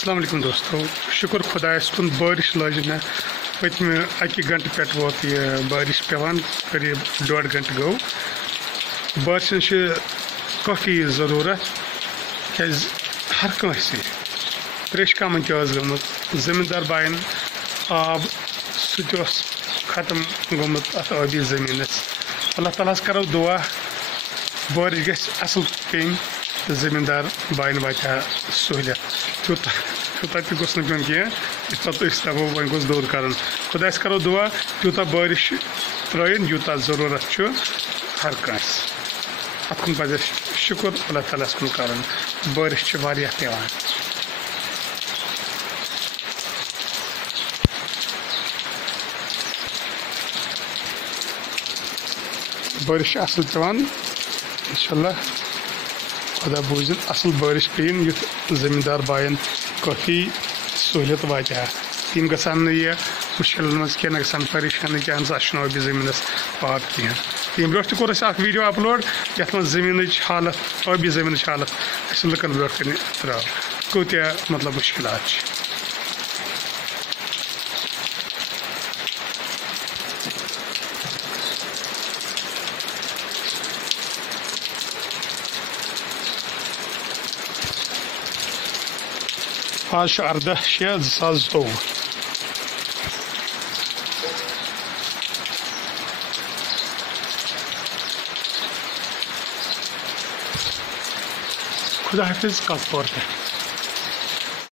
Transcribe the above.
السلام علیکم دوستو شکر خدایس کن بارش لج مے پتمہ اکہ گنٹہ پہ ووت یہ بارش پیوان قریب 1.5 گھنٹہ گو بارش کافی ضرورت کیاز ہر کنس تریش کامن گمت زمیندار بائن آب سہ ختم گومت ات ابی زمینس اللہ تعالیٰ کرو دعا بارش گژھِ اصل پین زمیندار بائن واتہ سہولیت تیوتہ تہ گوٚژھ نہٕ پیوٚن کینٛہہ یُتھ پتہٕ أسۍ دپو وۄنۍ گوٚژھ دوٚر کرُن خۄدایس کرو دعا تیوٗتاہ بارش ترٛٲیِن یوٗتاہ ضروٗرت چھُ ہر کٲنٛسہِ اتھ کُن پزِ اَسہِ شُکر اللہ تعالیٰ ہس کُن کرُن بارش چھِ واریاہ پیوان بارش چھِ اصل پیوان انشاءاللہ خدا بوٗزِن اصل بارش پیٚیِن یُتھ زمیٖندار بایَن کٲفی سہوٗلیت واتہِ ہا تِم گژھن نہٕ یہِ مُشکِلن منٛز کینٛہہ نہ گژھن پریشٲنی کینٛہہ اَسہِ چھُنہٕ ٲبی زٔمیٖنَس آب کینٛہہ تَمہِ برونٛٹھ تہِ کوٚر اَسہِ اکھ ویٖڈیو اپلوڈ یتھ منٛز زٔمیٖنٕچ حالت ٲبی زٔمیٖنٕچ حالت اَسہِ لُکن برونٛٹھ کنہِ ترٛٲو کۭتیاہ مطلب مُشکلات چھِ آز چھُ 18/6/2022 خدا حافظ کل طور پہ